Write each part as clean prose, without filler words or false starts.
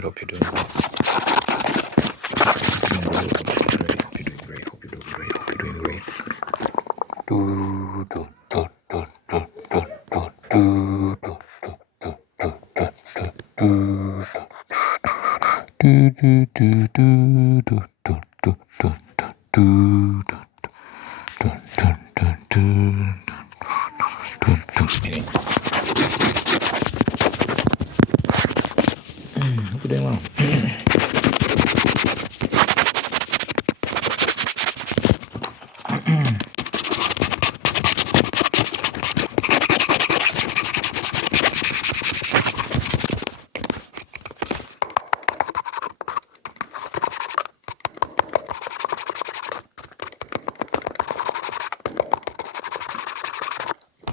good. Hope you're doing well. Yeah, really hope you're great. Hope you're doing great. Hope you're doing great. Hope you're doing great. Do do do do do do do do do hope you're doing well.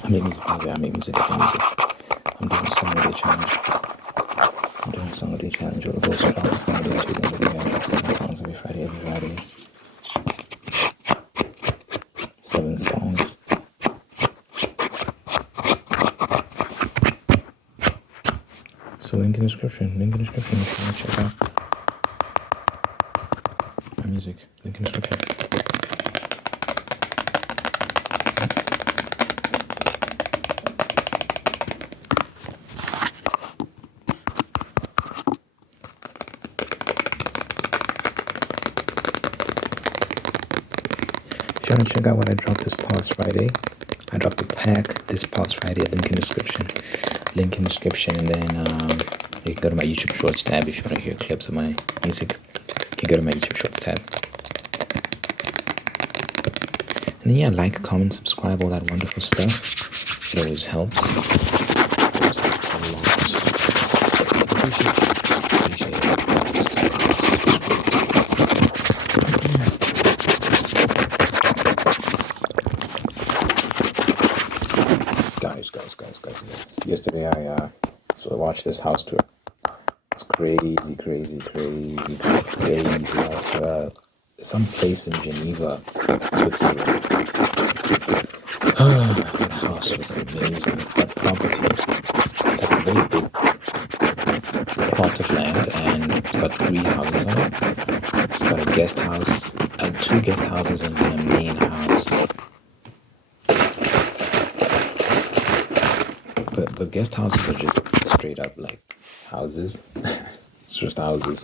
I make music. I make music. I'm doing a song a day challenge. Where it goes around the song a day challenge. I drop 7 songs every Friday. 7 songs. So link in description. If you want to check out my music. Link in description. If you want to check out what I dropped this past Friday, I dropped a pack this past Friday. Link in description. And then you can go to my YouTube Shorts tab if you want to hear clips of my music. You can go to my YouTube Shorts tab. And then yeah, like, comment, subscribe, all that wonderful stuff. It always helps. Appreciate it. Guys. Yesterday I watched this house tour. It's crazy house tour. Some place in Geneva, Switzerland. That house was amazing. That property, it's like a very big plot of land, and it's got 3 houses on it. It's got a guest house, 2 guest houses, and then a main house. The guest houses are just straight up like houses. It's just houses.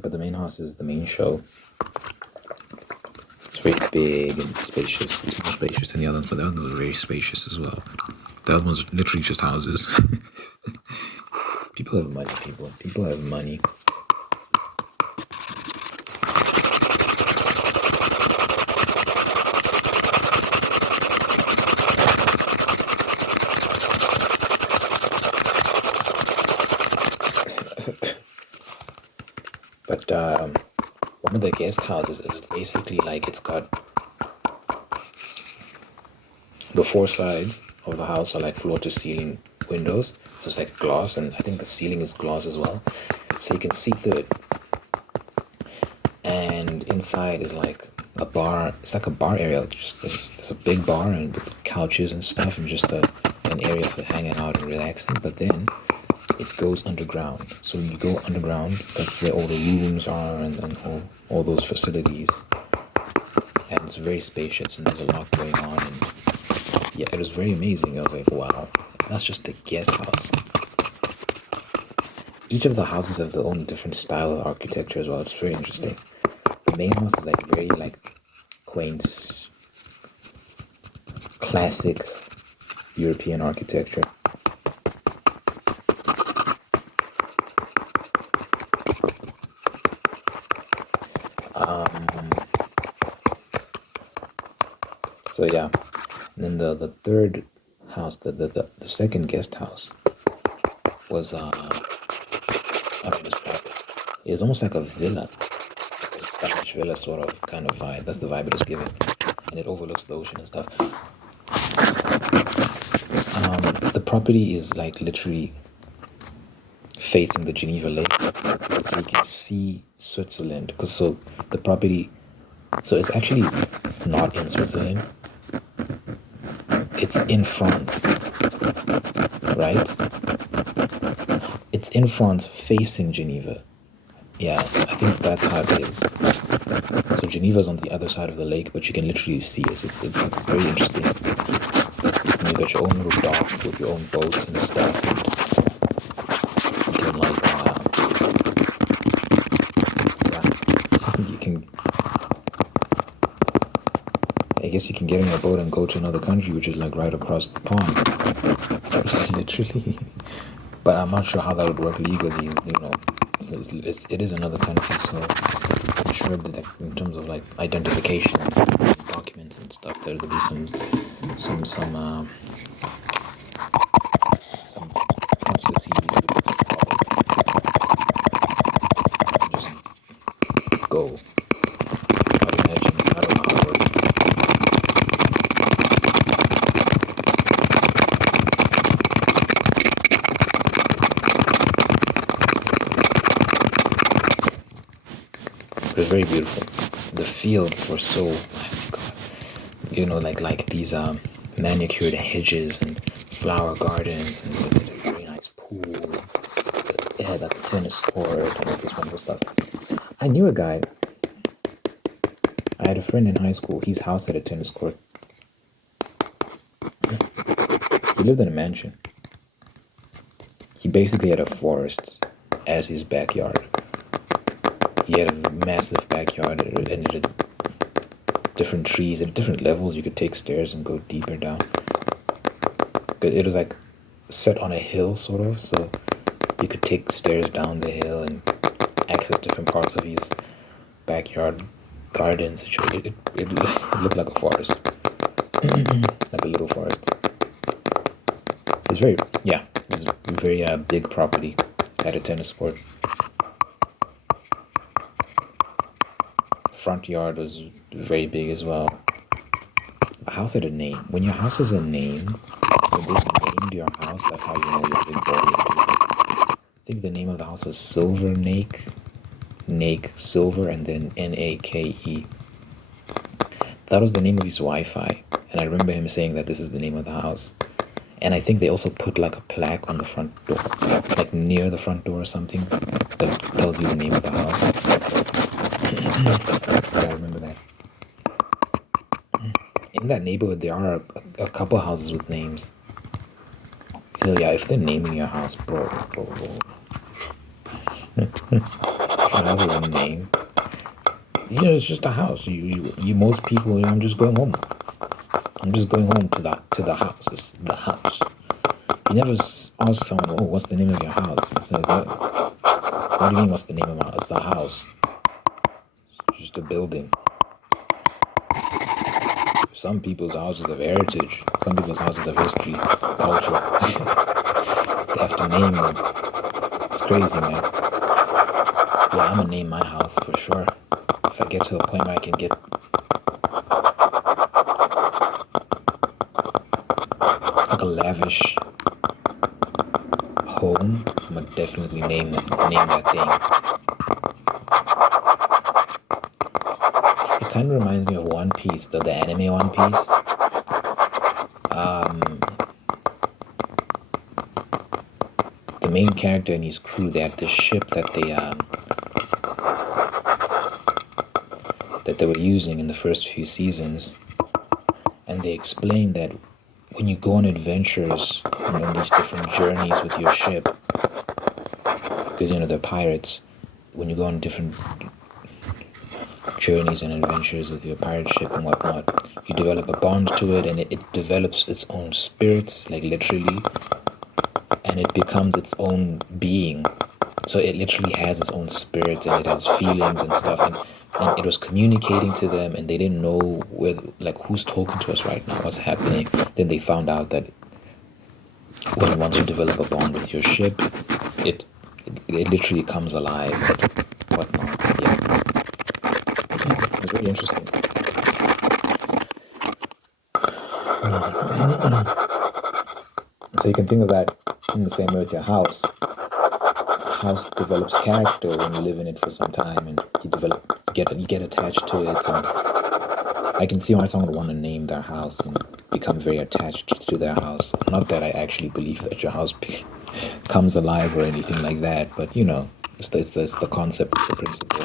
But the main house is the main show. It's very big and spacious. It's more spacious than the others, but the other ones are very spacious as well. The other ones are literally just houses. People have money, People have money. But one of the guest houses is basically like it's got the 4 sides of the house are like floor to ceiling windows. So it's like glass, and I think the ceiling is glass as well. So you can see through it. And inside is like a bar. It's like a bar area. There's a big bar and with couches and stuff, and just an area for hanging out and relaxing. But then it goes underground. So when you go underground, that's where all the rooms are and all those facilities. And it's very spacious, and there's a lot going on. And yeah, it was very amazing. I was like, wow, that's just the guest house. Each of the houses have their own different style of architecture as well. It's very interesting. The main house is like very like quaint, classic European architecture. So yeah, and then the third house, the second guest house was how do I describe it? It was almost like a villa, a Spanish villa sort of kind of vibe. That's the vibe it was given, and it overlooks the ocean and stuff. The property is like literally facing the Geneva Lake, so you can see Switzerland. So it's actually not in Switzerland. It's in France, right? It's in France, facing Geneva. Yeah, I think that's how it is. So Geneva's on the other side of the lake, but you can literally see it. It's very interesting. And you got your own little dock with your own boats and stuff. And you can like, yeah, you can. I guess you can get in a boat and go to another country, which is like right across the pond, literally. But I'm not sure how that would work legally. You know, it is another country, so I'm sure that in terms of like identification, documents and stuff, there'll be some processes you would just go. I imagine. I don't know how it works. It was very beautiful. The fields were so, oh God, you know, like these manicured hedges and flower gardens, and so they had a very nice pool. They had like a tennis court and all this wonderful stuff. I knew a guy. I had a friend in high school. His house had a tennis court. He lived in a mansion. He basically had a forest as his backyard. He had a massive backyard and it had different trees at different levels. You could take stairs and go deeper down. It was like set on a hill, sort of, so you could take stairs down the hill and access different parts of his backyard gardens. It looked like a forest, like a little forest. It's very, yeah, it's a very big property. Had a tennis court. Front yard was very big as well. A house had a name. When your house has a name, when they named your house, that's how you know you're a big boy. I think the name of the house was Silver Nake. Nake, Silver, and then Nake. That was the name of his Wi-Fi. And I remember him saying that this is the name of the house. And I think they also put like a plaque on the front door, like near the front door or something, that tells you the name of the house. But I remember that. In that neighborhood, there are a couple houses with names. So yeah, if they're naming your house, bro. If your house has a name, you know, it's just a house. You most people, you know, I'm just going home. I'm just going home to the house. It's the house. You never ask someone, oh, what's the name of your house? It's like, what do you mean, what's the name of my house? It's a house. It's just a building. Some people's houses have heritage. Some people's houses have history, culture. They have to name them. It's crazy, man. Yeah, I'm gonna name my house for sure. If I get to a point where I can get like a lavish home, I'm gonna definitely name that thing. It kind of reminds me of One Piece, the anime One Piece. The main character and his crew, they had this ship that they were using in the first few seasons, and they explained that when you go on adventures, you know, on these different journeys with your ship, because you know they're pirates, when you go on different journeys and adventures with your pirate ship and whatnot, you develop a bond to it, and it develops its own spirit, like literally, and it becomes its own being. So it literally has its own spirit, and it has feelings and stuff, and it was communicating to them, and they didn't know who's talking to us right now, what's happening. Then they found out that once you develop a bond with your ship, it literally comes alive and whatnot. Yeah, it's really interesting. So you can think of that in the same way with your house. House develops character when you live in it for some time, and you get attached to it. And I can see why someone would want to name their house and become very attached to their house. Not that I actually believe that your house comes alive or anything like that, but you know, it's the concept, it's the principle.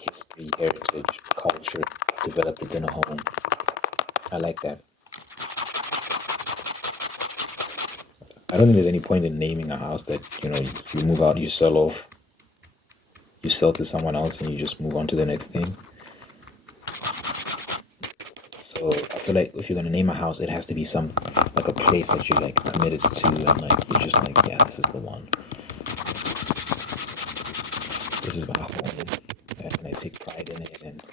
History, heritage, culture, developed within a home. I like that. I don't think there's any point in naming a house that, you know, you move out, you sell off, you sell to someone else, and you just move on to the next thing. So I feel like if you're gonna name a house, it has to be some like a place that you're like committed to, and like you're just like, yeah, this is the one. This is my home, and I take pride in it, and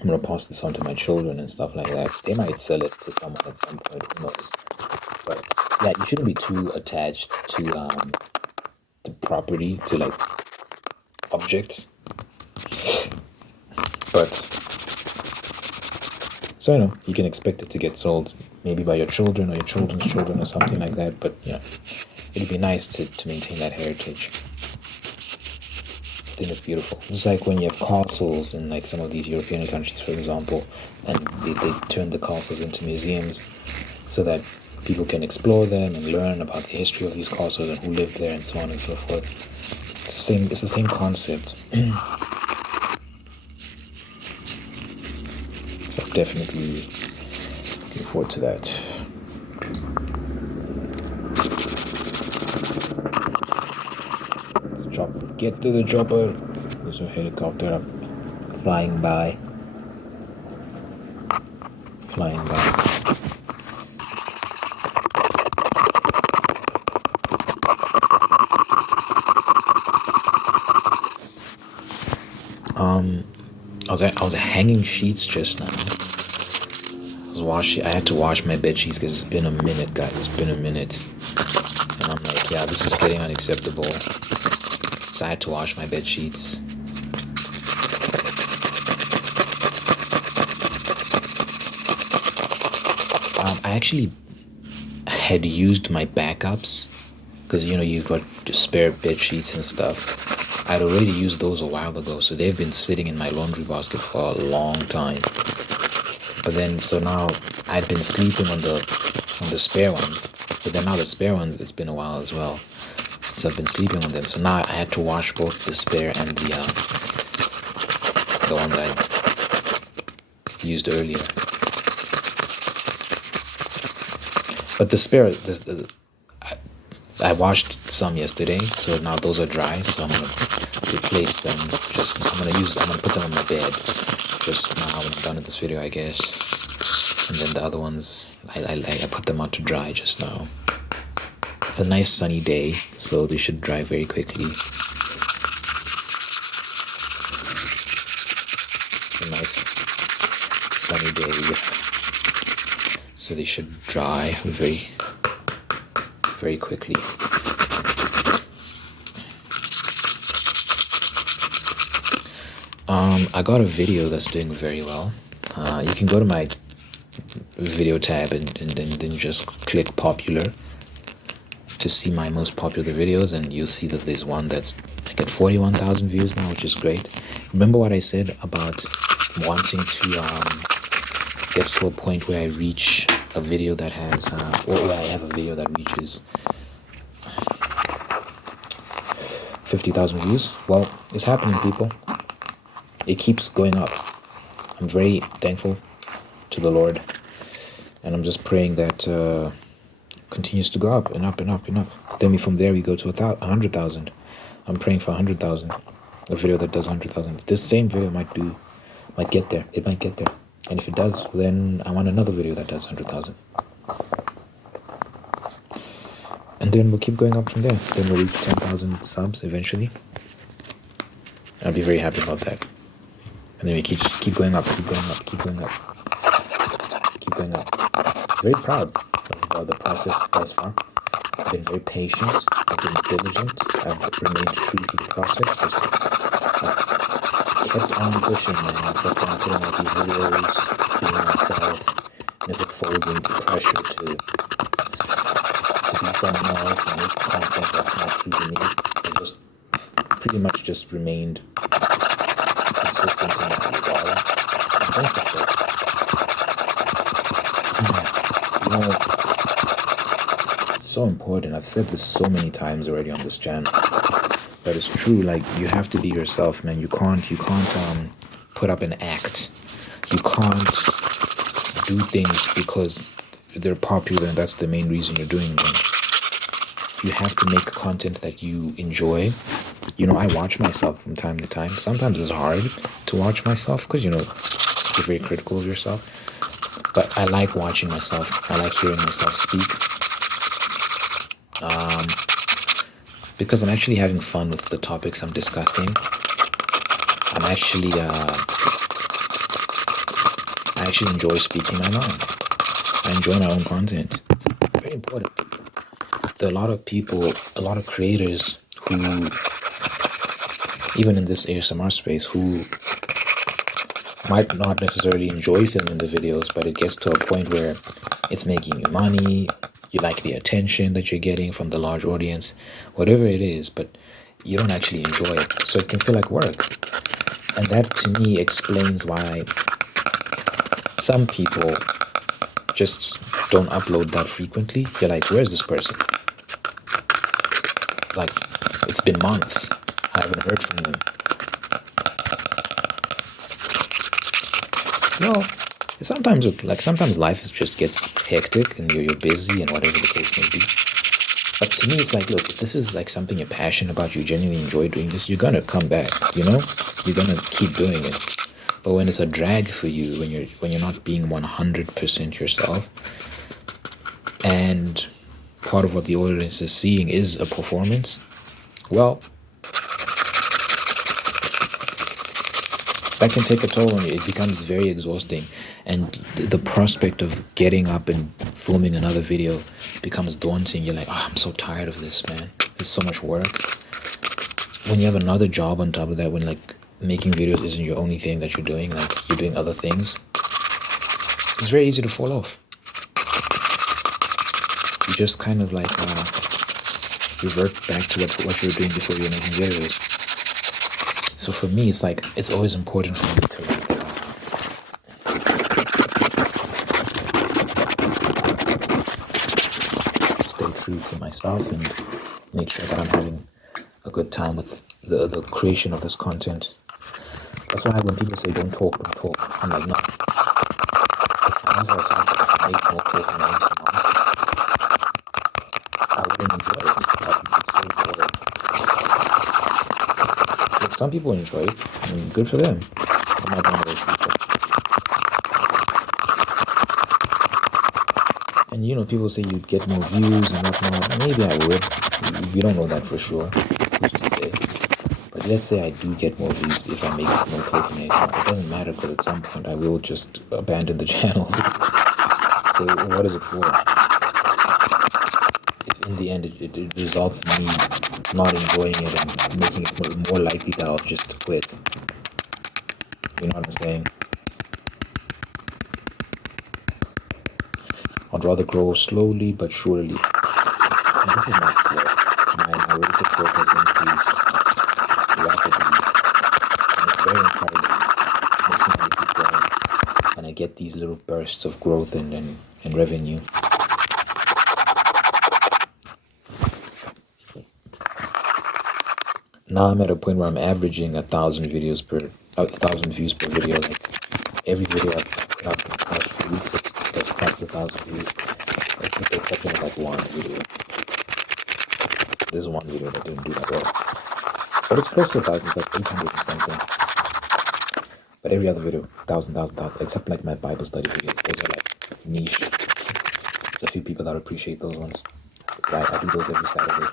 I'm gonna pass this on to my children and stuff like that. They might sell it to someone at some point, who knows? But yeah, you shouldn't be too attached to property, to like objects. But so you know, you can expect it to get sold maybe by your children or your children's children or something like that. But yeah, it'd be nice to maintain that heritage. I think it's beautiful. It's like when you have castles in like some of these European countries, for example, and they turn the castles into museums so that people can explore them and learn about the history of these castles and who lived there and so on and so forth. It's the same concept. So I'm definitely looking forward to that. Let's get to the chopper. There's a helicopter flying by. Flying by. I was hanging sheets just now. I had to wash my bed sheets because it's been a minute, guys. It's been a minute. And I'm like, yeah, this is getting unacceptable. So I had to wash my bed sheets. I actually had used my backups because, you know, you've got spare bed sheets and stuff. I'd already used those a while ago, so they've been sitting in my laundry basket for a long time. But then, so now I've been sleeping on the spare ones. But then now the spare ones, it's been a while as well since I've been sleeping on them. So now I had to wash both the spare and the one that I used earlier. But the spare, I washed some yesterday, so now those are dry. So I'm gonna replace them. I'm gonna put them on my bed just now when I'm done with this video, I guess. And then the other ones, I put them out to dry just now. It's a nice sunny day, so they should dry very quickly. It's a nice sunny day, so they should dry very, very quickly. I got a video that's doing very well. You can go to my video tab and then just click popular to see my most popular videos, and you'll see that there's one that's like at 41,000 views now, which is great. Remember what I said about wanting to get to a point where I reach a video that has, or where I have a video that reaches 50,000 views? Well, it's happening, people. It keeps going up. I'm very thankful to the Lord, and I'm just praying that continues to go up and up and up and up. Then from there we go to 100,000. I'm praying for 100,000. A video that does 100,000. This same video might get there. It might get there. And if it does, then I want another video that does 100,000. And then we'll keep going up from there. Then we'll reach 10,000 subs eventually. I'll be very happy about that. And then we keep going up, keep going up, keep going up, keep going up. Very proud of the process thus far. I've been very patient. I've been diligent. I've remained true to the process. I've kept on pushing, and I kept on putting out these videos, being myself, never folding to pressure to be someone else and make content that's not true to me. I just pretty much just remained consistent in my desire. I'm thankful for it. so important. I've said this so many times already on this channel, but it's true. Like, you have to be yourself, man. You can't put up an act. You can't do things because they're popular and that's the main reason you're doing them. You have to make content that you enjoy. You know, I watch myself from time to time. Sometimes it's hard to watch myself because, you know, you're very critical of yourself. But I like watching myself. I like hearing myself speak. Because I'm actually having fun with the topics I'm discussing. I actually enjoy speaking my mind. I enjoy my own content. It's very important. There are a lot of people, a lot of creators who, even in this ASMR space, who might not necessarily enjoy filming the videos, but it gets to a point where it's making you money, you like the attention that you're getting from the large audience, whatever it is, but you don't actually enjoy it. So it can feel like work. And that, to me, explains why some people just don't upload that frequently. You're like, where's this person? Like, it's been months. I haven't heard from them. Well, sometimes life just gets hectic and you're busy and whatever the case may be. But to me, it's like, look, if this is like something you're passionate about, you genuinely enjoy doing this, you're gonna come back, you know? You're gonna keep doing it. But when it's a drag for you, when you're not being 100% yourself, and part of what the audience is seeing is a performance, well, that can take a toll on you. It becomes very exhausting, and the prospect of getting up and filming another video becomes daunting. You're like, oh, I'm so tired of this, man. There's so much work. When you have another job on top of that, when like making videos isn't your only thing that you're doing, like you're doing other things, it's very easy to fall off. You just kind of like revert back to what you were doing before you were making videos. So for me, it's like, it's always important for me to like stay true to myself and make sure that I'm having a good time with the creation of this content. That's why when people say don't talk, I'm like, no. As I make more talking I wouldn't enjoy it. It's so boring. But some people enjoy it, and good for them. I'm not one of those people. And you know, people say you'd get more views and whatnot. Maybe I would. You don't know that for sure. But let's say I do get more views if I make more talking. It doesn't matter, because at some point I will just abandon the channel. So what is it for? If in the end it results in me not enjoying it and making it more likely that I'll just quit. You know what I'm saying? I'd rather grow slowly but surely. And this is not slow. My rate of growth has increased rapidly. And it's very encouraging. It makes me want to keep going. And I get these little bursts of growth and revenue. Now I'm at a point where I'm averaging 1,000 views per video. Like every video I've put out in the past few weeks, it's crossed 1,000 views. With the exception of like one video. There's one video that didn't do that well. But it's close to 1,000, it's like 800 and something. But every other video, 1,000, except like my Bible study videos. Those are like niche. There's a few people that appreciate those ones. Right, I do those every Saturday.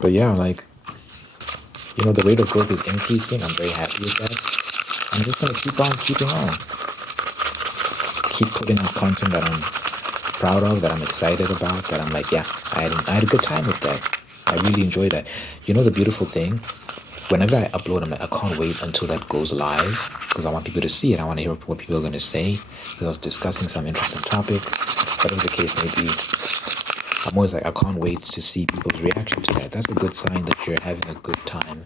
But yeah, like, you know, the rate of growth is increasing. I'm very happy with that. I'm just going to keep on keeping on. Keep putting out content that I'm proud of, that I'm excited about, that I'm like, yeah, I had a good time with that. I really enjoy that. You know, the beautiful thing, whenever I upload, I'm like, I can't wait until that goes live, because I want people to see it. I want to hear what people are going to say, because I was discussing some interesting topic, whatever the case may be. I'm always like, I can't wait to see people's reaction to that. That's a good sign that you're having a good time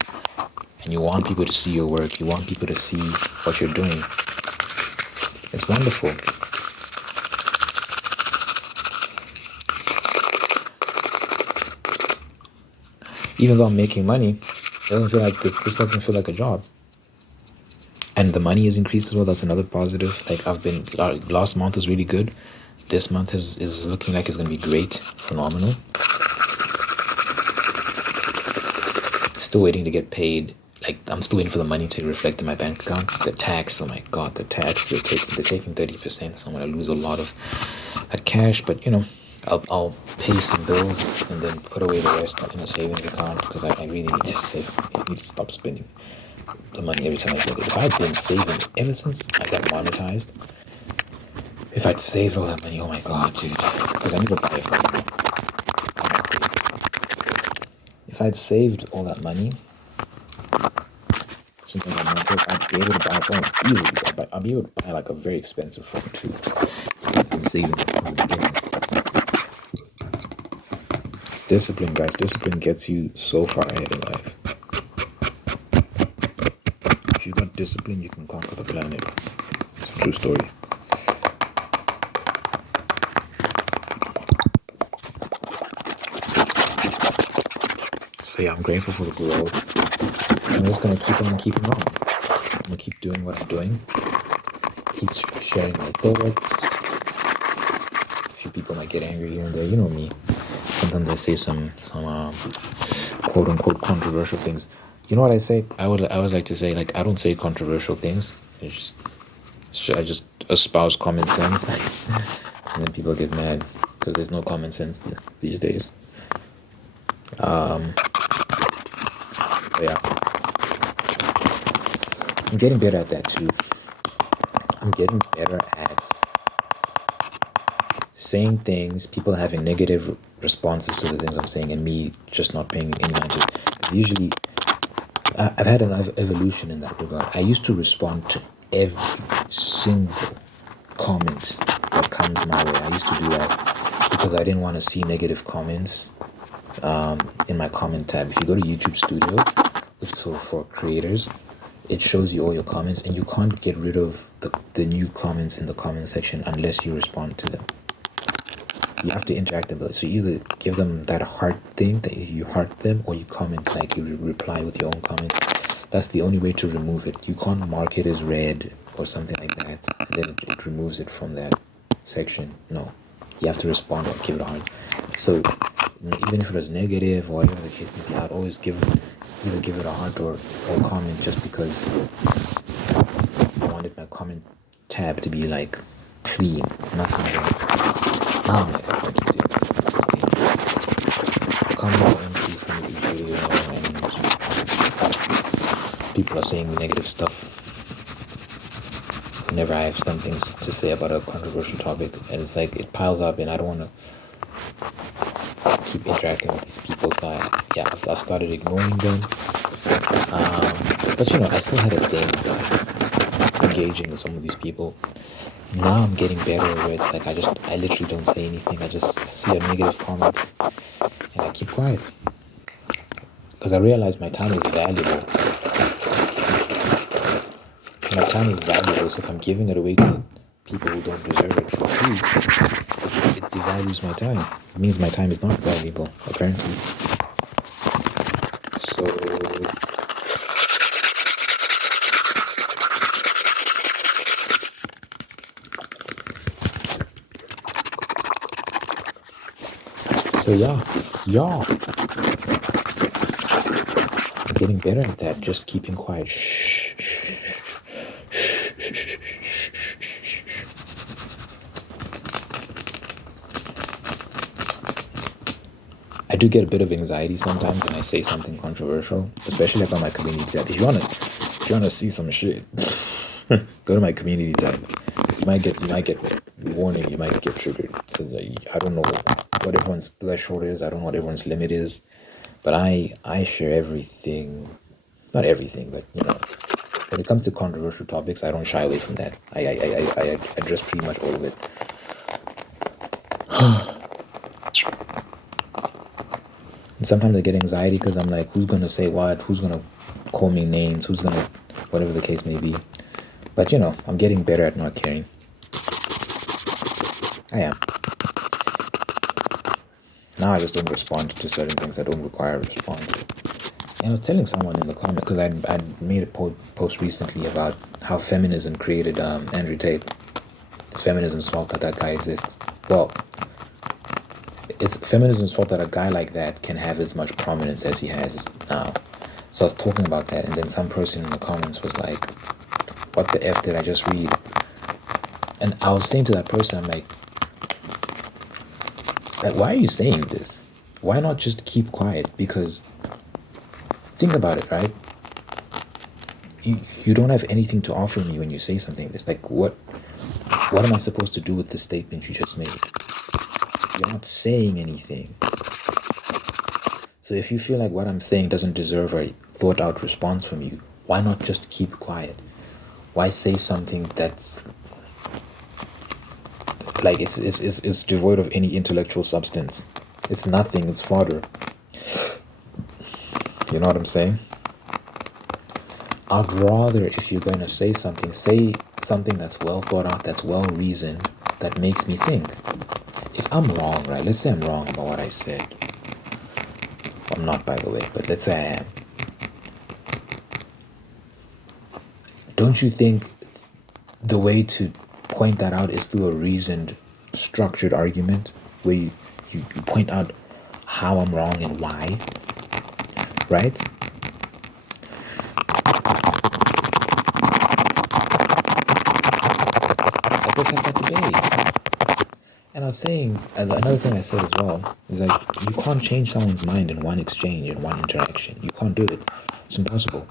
and you want people to see your work, you want people to see what you're doing. It's wonderful. Even though I'm making money, it doesn't feel like this doesn't feel like a job. And the money is increased as well. That's another positive. Like last month was really good. This month is looking like it's gonna be great, phenomenal. Still waiting to get paid. Like I'm still waiting for the money to reflect in my bank account. The tax, oh my god, the tax they're taking 30%, so I'm gonna lose a lot of that cash. But I'll pay some bills and then put away the rest in a savings account because I really need to save. I need to stop spending the money every time I get it. If I've been saving ever since I got monetized, if I'd saved all that money, oh my god, dude, because I need to buy a phone. If I'd saved all that money since I got monetized, I'd be able to buy a phone easily. I'll be able to buy like a very expensive phone too. I've been saving from the beginning. Discipline, guys. Discipline gets you so far ahead in life. If you've got discipline, you can conquer the planet. It's a true story. So yeah, I'm grateful for the growth. I'm just gonna keep on keeping on. I'm gonna keep doing what I'm doing. Keep sharing my thoughts. A few people might get angry here and there. You know me. Sometimes I say some quote unquote controversial things. You know what I say? I always like to say, like, I don't say controversial things. I just espouse common sense, and then people get mad because there's no common sense these days. But yeah, I'm getting better at that too. I'm getting better at saying things, people having negative responses to the things I'm saying, and me just not paying any mind to it. Usually, I've had an evolution in that regard. I used to respond to every single comment that comes my way. I used to do that because I didn't want to see negative comments in my comment tab. If you go to YouTube Studio, which is for creators, it shows you all your comments, and you can't get rid of the new comments in the comment section unless you respond to them. You have to interact with it. So you either give them that heart thing that you heart them, or you comment, like you reply with your own comment. That's the only way to remove it. You can't mark it as read or something like that, and then it removes it from that section. No, you have to respond or give it a heart. So even if it was negative or whatever the case may be, I'd always either give it a heart or comment, just because I wanted my comment tab to be like clean, nothing like, now I'm like, I keep doing that. Comments are increasing each video, and people are saying negative stuff whenever I have something to say about a controversial topic, and it's like it piles up, and I don't want to keep interacting with these people. So I've started ignoring them. But I still had a thing engaging with some of these people. Now I'm getting better with, like, I literally don't say anything. I just see a negative comment and I keep quiet, because I realize my time is valuable. My time is valuable, so if I'm giving it away to people who don't deserve it for free, it devalues my time. It means my time is not valuable, apparently. So yeah, I'm getting better at that. Just keeping quiet. Shh. I do get a bit of anxiety sometimes when I say something controversial, especially about my community tab. If you wanna see some shit, go to my community tab. You might get warning. You might get triggered. So I don't know what everyone's threshold is. I don't know what everyone's limit is, but I share everything. Not everything, but when it comes to controversial topics, I don't shy away from that. I address pretty much all of it. And sometimes I get anxiety because I'm like, who's gonna say what? Who's gonna call me names, who's gonna, whatever the case may be. But you know, I'm getting better at not caring. I am. Now I just don't respond to certain things that don't require a response. And I was telling someone in the comment, because I'd made a post recently about how feminism created Andrew Tate. It's feminism's fault that that guy exists. Well, it's feminism's fault that a guy like that can have as much prominence as he has now. So I was talking about that, and then some person in the comments was like, what the F did I just read? And I was saying to that person, I'm like, why are you saying this? Why not just keep quiet? Because think about it, right? You don't have anything to offer me when you say something like this. Like, what am I supposed to do with the statement you just made? You're not saying anything. So if you feel like what I'm saying doesn't deserve a thought out response from you, why not just keep quiet? Why say something that's like it's devoid of any intellectual substance? It's nothing, it's fodder. You know what I'm saying? I'd rather, if you're going to say something that's well thought out, that's well reasoned, that makes me think. If I'm wrong, right? Let's say I'm wrong about what I said. I'm not, by the way, but let's say I am. Don't you think the way to point that out is through a reasoned, structured argument where you point out how I'm wrong and why, right? Let's have that debate. And I was saying, another thing I said as well is like, you can't change someone's mind in one exchange, in one interaction. You can't do it. It's impossible.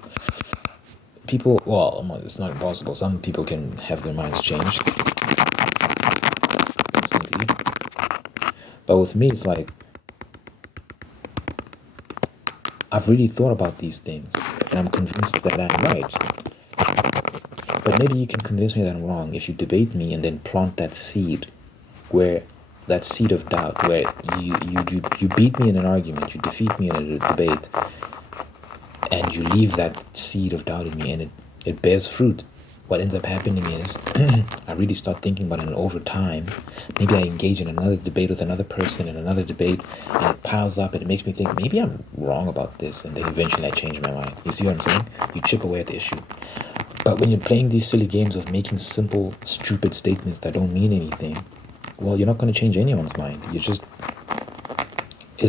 People, well, it's not impossible. Some people can have their minds changed instantly. But with me, it's like, I've really thought about these things, and I'm convinced that I'm right. But maybe you can convince me that I'm wrong if you debate me and then plant that seed, where that seed of doubt, where you beat me in an argument, you defeat me in a debate, and you leave that seed of doubt in me, and it bears fruit. What ends up happening is I really start thinking about it, and over time, maybe I engage in another debate with another person and another debate, and it piles up, and it makes me think, maybe I'm wrong about this, and then eventually I change my mind. You see what I'm saying? You chip away at the issue. But when you're playing these silly games of making simple, stupid statements that don't mean anything, well, you're not going to change anyone's mind. It's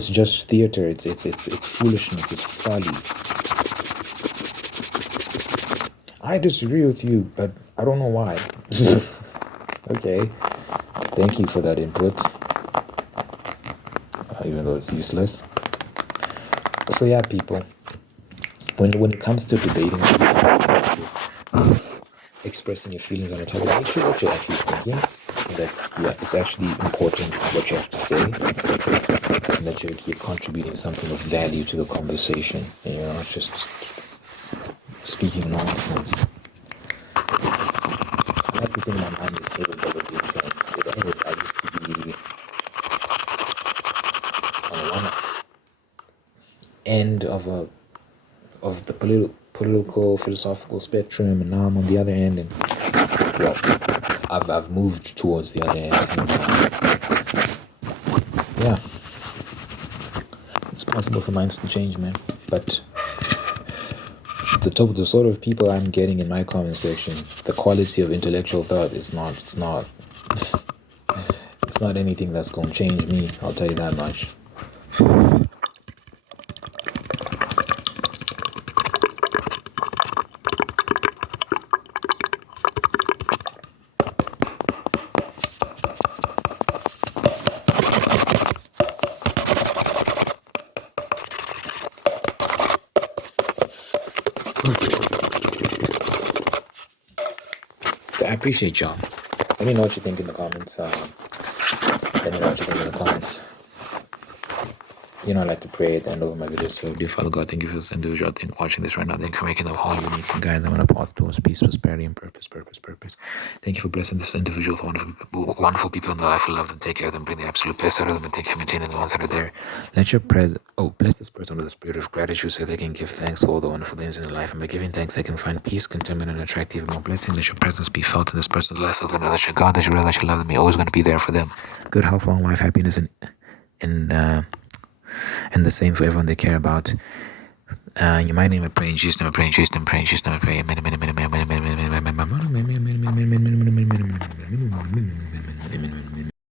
just theater. It's foolishness. It's folly. I disagree with you, but I don't know why. Okay. Thank you for that input. Even though it's useless. So yeah, people. When it comes to debating, expressing your feelings on a topic, make sure what you're actually thinking, that it's actually important what you have to say, and that you're contributing something of value to the conversation, and you're not just speaking nonsense. Everything in my mind is capable of being changed. But anyways, I used to be on one end of the political philosophical spectrum, and now I'm on the other end, and well, I've moved towards the other end, and yeah, it's possible for minds to change, man. But the sort of people I'm getting in my comment section, the quality of intellectual thought is it's not anything that's gonna change me, I'll tell you that much. I appreciate y'all. Let me know what you think in the comments. Let me know what you think in the comments. You know, I like to pray at the end of my videos. So, dear Father God, thank you for this individual thing watching this right now. Thank you for making them whole, unique, and guiding them on a path towards peace, prosperity, and purpose. Thank you for blessing this individual with wonderful people in their life who love them, take care of them, bring the absolute best out of them, and thank you for maintaining the ones that are there. Let your bless this person with the spirit of gratitude so they can give thanks for all the wonderful things in their life. And by giving thanks, they can find peace, contentment, and attract even more blessing. Let your presence be felt in this person's life so they know that you're God, that you realize you love them, you're always going to be there for them. Good health, long life, happiness, and the same for everyone they care about. You might even pray in Jesus' name, pray in Jesus' name, pray in Jesus' name, pray.